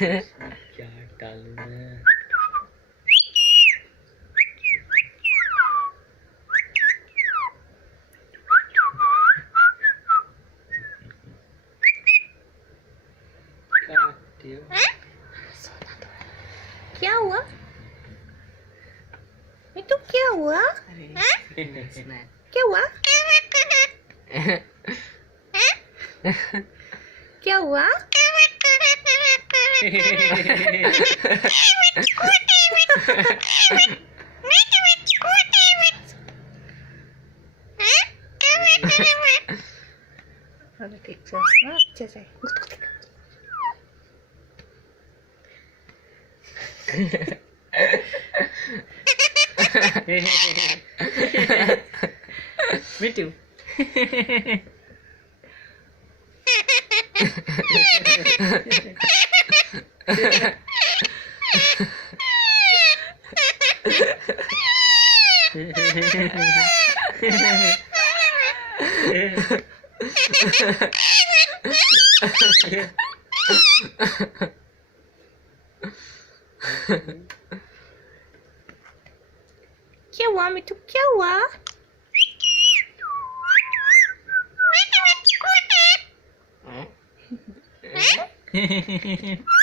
क्या डालूं मैं? क्या हुआ मिट्टू? क्या हुआ? क्या हुआ? क्या हुआ? ठीक से अच्छे से मिट्टू क्या हुआ मिट्टू? क्या हुआ? Hehehehe